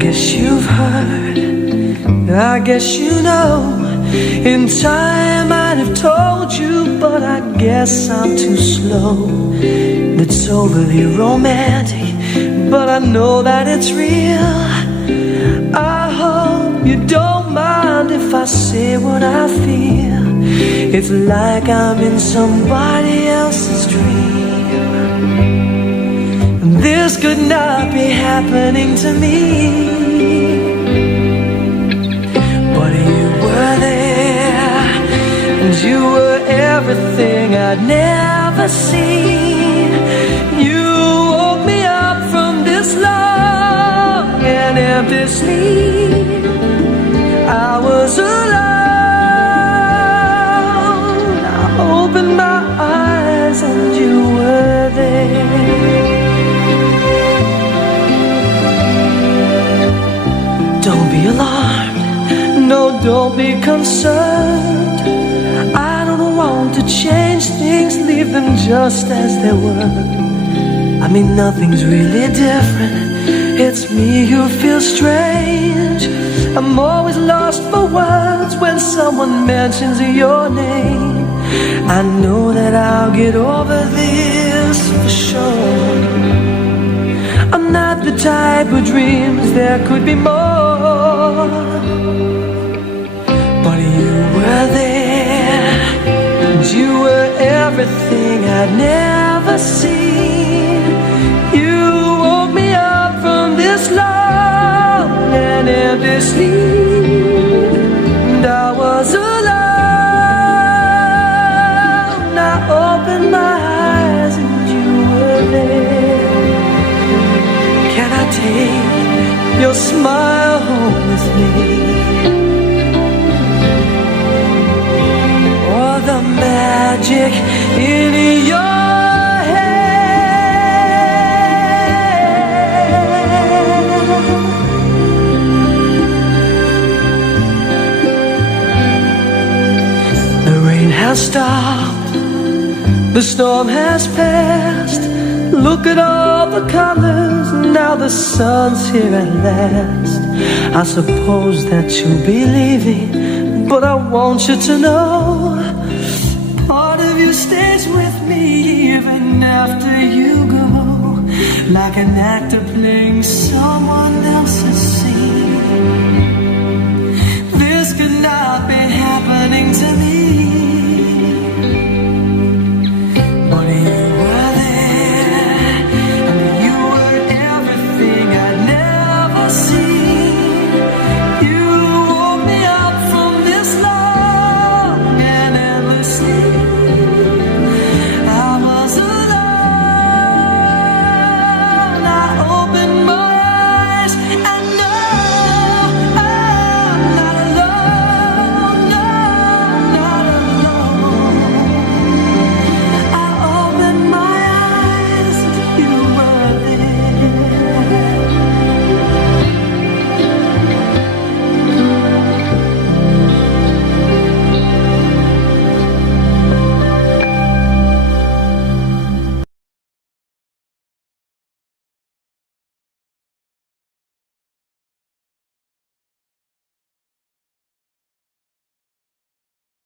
guess you've heard, I guess you know. In time I'd have told you, but I guess I'm too slow. It's overly romantic, but I know that it's real. I hope you don't mind if I say what I feel. It's like I'm in somebody else's dream. This could not be happening to me, but you were there, and you were everything I'd never seen. You woke me up from this long and empty sleep. I was alone. I opened my eyes and you were there. Don't be alarmed, no, don't be concerned. I don't want to change things, leave them just as they were. I mean, nothing's really different, it's me who feels strange. I'm always lost for words when someone mentions your name. I know that I'll get over this for sure. I'm not the type who dreams there could be more, but you were there, and you were everything I'd never seen. You woke me up from this long and empty sleep, and I was alone. I opened my eyes and you were there. Can I take your smile home with me, or the magic in your hair? The rain has stopped, the storm has passed. Look at all the colors, now the sun's here at last. I suppose that you'll be leaving, but I want you to know part of you stays with me even after you go, like an actor playing someone else's scene.